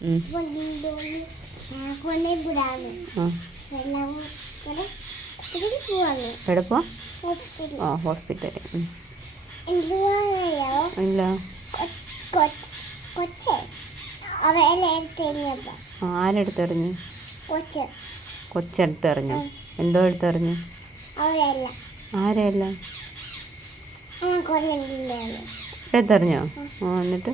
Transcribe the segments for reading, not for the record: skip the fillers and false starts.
എവിടെ പോവാ? ആ ഹോസ്പിറ്റലിൽ. ഇല്ല. ആരെടുത്തെറിഞ്ഞു? കൊച്ചെടുത്തെറിഞ്ഞു. എന്തോ എടുത്തെറിഞ്ഞു? ആരെയല്ല എടുത്തെറിഞ്ഞോ? ആ എന്നിട്ട്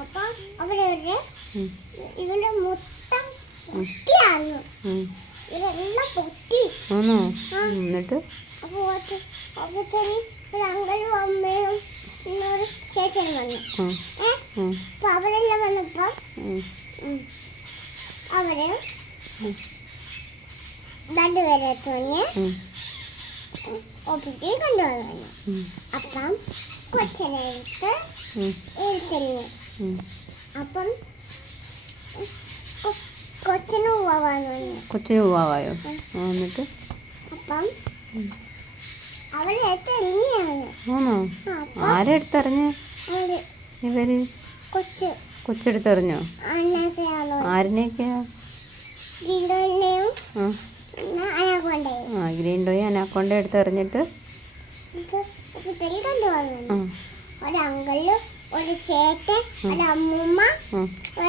അപ്പൊ അവരൊരു ഇവര് മൊത്തം പൊട്ടിയായിരുന്നു. ഇവരെല്ലാം പൊട്ടി. എന്നിട്ട് അപ്പൊ ഒരു അങ്കലും അമ്മയും ഒരു ചേച്ചനും വന്നു. അപ്പൊ അവരെല്ലാം വന്നപ്പോ അവര് രണ്ടുപേരെ തോന്നി ഓഫീസിൽ കൊണ്ടുവന്നു. അപ്പം കൊച്ചിനെ എടുത്ത് എഴുത്തരിഞ്ഞു. അപ്പം കൊച്ചിന് പോവായോ? എന്നിട്ട് അപ്പം അവളെ എടുത്തെറിഞ്ഞാണ്. ആരെ എടുത്തെറിഞ്ഞ? ഇവര് കൊച്ചെടുത്തെറിഞ്ഞോ? ആരിനെയൊക്കെയാ? ഗ്രീൻഡോയും അനാക്കോണ്ട എടുത്തെറിഞ്ഞിട്ട് ഒരു അങ്കിള് ഒരു ചേട്ടൻ ഒരു അമ്മൂമ്മ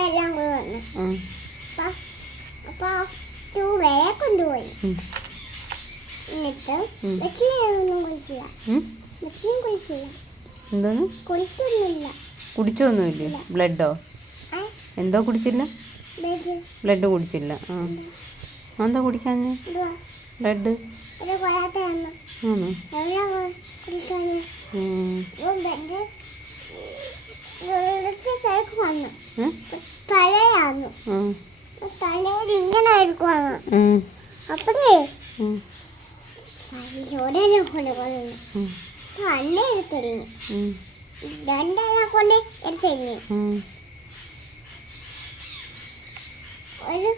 എല്ലാം കൂടെ വന്നു. അപ്പൊ 2 പേരെ കൊണ്ടുപോയി. എന്നിട്ട് എന്തോന്ന് കുടിച്ചൊന്നുമില്ലേ? ബ്ലഡോ എന്തോ കുടിച്ചില്ല? ബ്ലഡ് കുടിച്ചില്ല. എന്താ കുടിക്കാഞ്ഞ്? ബ്ലഡ് തലയിൽ ഇങ്ങനെ എടുക്കുവാണ്. അപ്പഴേ കണ്ണെ എടുത്തെറിഞ്ഞു. രണ്ടെണ്ണം കൊണ്ട് എടുത്തെറിഞ്ഞു. ഒരു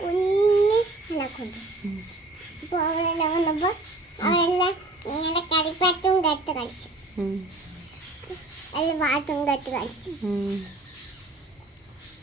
കുഞ്ഞി കൊണ്ട് അപ്പൊ അവരെല്ലാം വന്നപ്പോ അവരെല്ലാം ഇങ്ങനെ കളിപ്പാട്ടും കെട്ട് കളിച്ചു. പാട്ടും കെട്ട് കളിച്ചു.